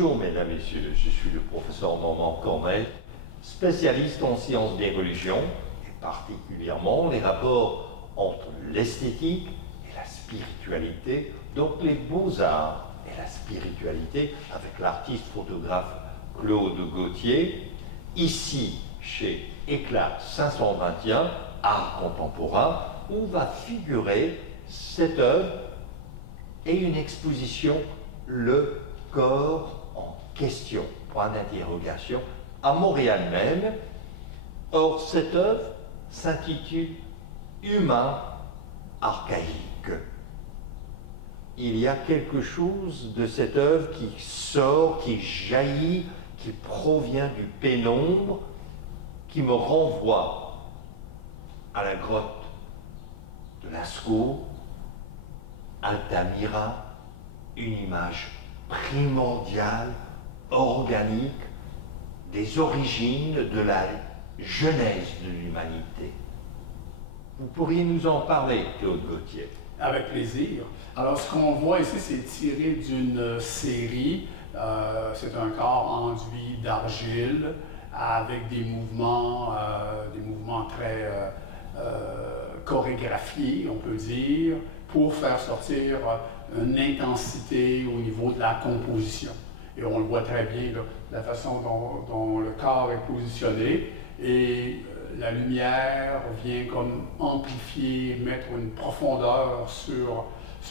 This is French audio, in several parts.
Bonjour mesdames, messieurs, je suis le professeur Normand Cornell, spécialiste en sciences des religions, et particulièrement les rapports entre l'esthétique et la spiritualité, donc les beaux-arts et la spiritualité, avec l'artiste photographe Claude Gauthier, ici chez Éclat 521, Art contemporain, où va figurer cette œuvre et une exposition, Le corps en question, point d'interrogation, à Montréal même. Or, cette œuvre s'intitule Humain archaïque. Il y a quelque chose de cette œuvre qui sort, qui jaillit, qui provient du pénombre, qui me renvoie à la grotte de Lascaux, Altamira, une image primordiale, organique, des origines, de la genèse de l'humanité. Vous pourriez nous en parler, Claude Gauthier? Avec plaisir. Alors, ce qu'on voit ici, c'est tiré d'une série. C'est un corps enduit d'argile avec des mouvements très chorégraphiés, on peut dire, pour faire sortir une intensité au niveau de la composition. Et on le voit très bien, là, la façon dont le corps est positionné. Et la lumière vient comme amplifier, mettre une profondeur sur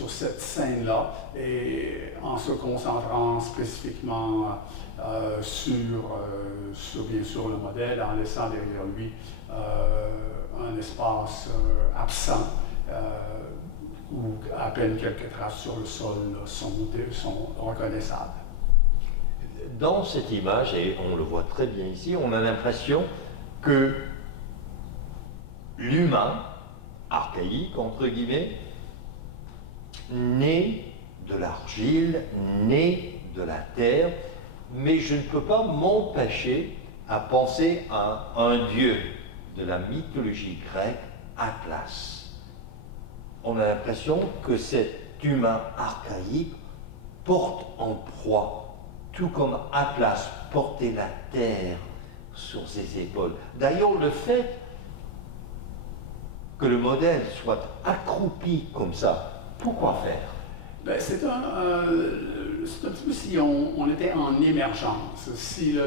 cette scène-là, et en se concentrant spécifiquement sur bien sûr le modèle, en laissant derrière lui un espace absent, où à peine quelques traces sur le sol là, sont reconnaissables. Dans cette image, et on le voit très bien ici, on a l'impression que l'humain, archaïque entre guillemets, né de l'argile, né de la terre, mais je ne peux pas m'empêcher à penser à un dieu de la mythologie grecque, Atlas. On a l'impression que cet humain archaïque porte en proie, tout comme Atlas portait la terre sur ses épaules. D'ailleurs, le fait que le modèle soit accroupi comme ça, pourquoi faire? Ben, c'est un petit peu si on était en émergence, si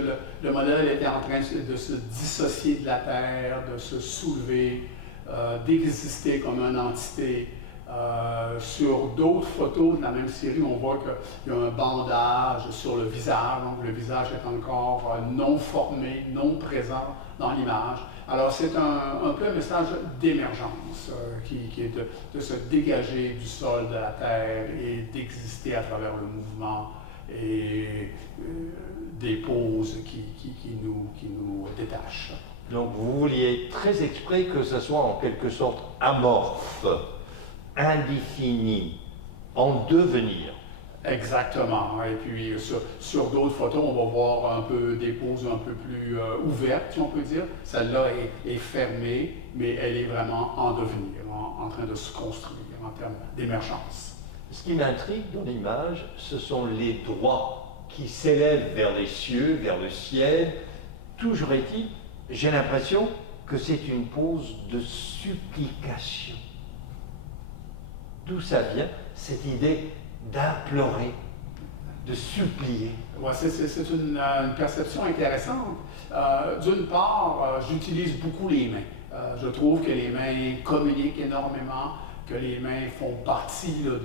le modèle était en train de se dissocier de la terre, de se soulever, d'exister comme une entité. Sur d'autres photos de la même série, on voit qu'il y a un bandage sur le visage, donc le visage est encore non formé, non présent dans l'image. Alors c'est un peu un message d'émergence qui est de se dégager du sol, de la terre, et d'exister à travers le mouvement et des poses qui nous détachent. Donc vous vouliez très exprès que ce soit en quelque sorte amorphe, indéfini, en devenir. Exactement. Et puis sur d'autres photos, on va voir un peu des poses un peu plus ouvertes, si on peut dire. Celle-là est fermée, mais elle est vraiment en devenir, en train de se construire en termes d'émergence. Ce qui m'intrigue dans l'image, ce sont les doigts qui s'élèvent vers les cieux, vers le ciel. Toujours est-il, j'ai l'impression que c'est une pose de supplication. D'où ça vient, cette idée d'implorer, de supplier? Ouais, c'est une perception intéressante. D'une part, j'utilise beaucoup les mains. Je trouve que les mains communiquent énormément, que les mains font partie là,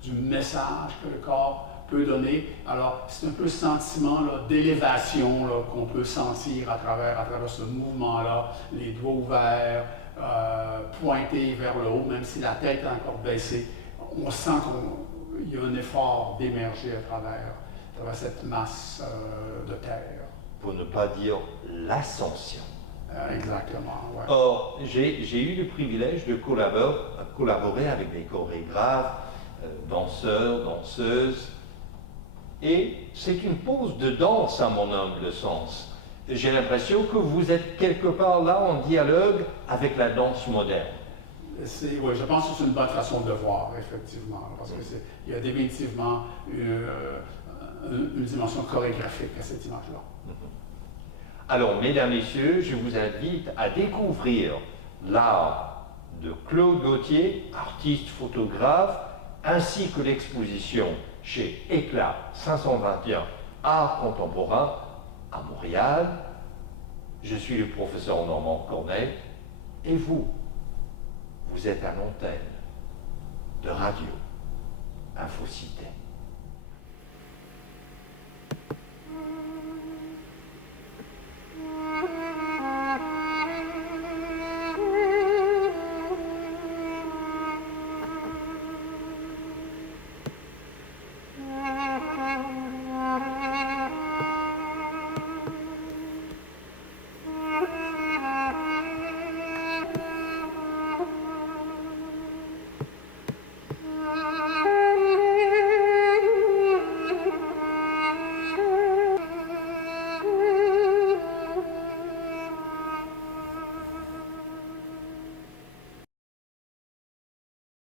du message que le corps peut donner. Alors, c'est un peu ce sentiment d'élévation qu'on peut sentir à travers ce mouvement-là, les doigts ouverts, pointés vers le haut, même si la tête est encore baissée. On sent qu'il y a un effort d'émerger à travers cette masse de terre. Pour ne pas dire l'ascension. Exactement, ouais. Or, j'ai eu le privilège de collaborer avec des chorégraphes, danseurs, danseuses, et c'est une pose de danse à mon humble sens. J'ai l'impression que vous êtes quelque part là en dialogue avec la danse moderne. Oui, je pense que c'est une bonne façon de le voir, effectivement, parce qu'il y a définitivement une dimension chorégraphique à cette image-là. Alors, mesdames, messieurs, je vous invite à découvrir l'art de Claude Gauthier, artiste photographe, ainsi que l'exposition chez Éclat 521 Art contemporain à Montréal. Je suis le professeur Normand Corneille, et vous, vous êtes à l'antenne de Radio Infocité.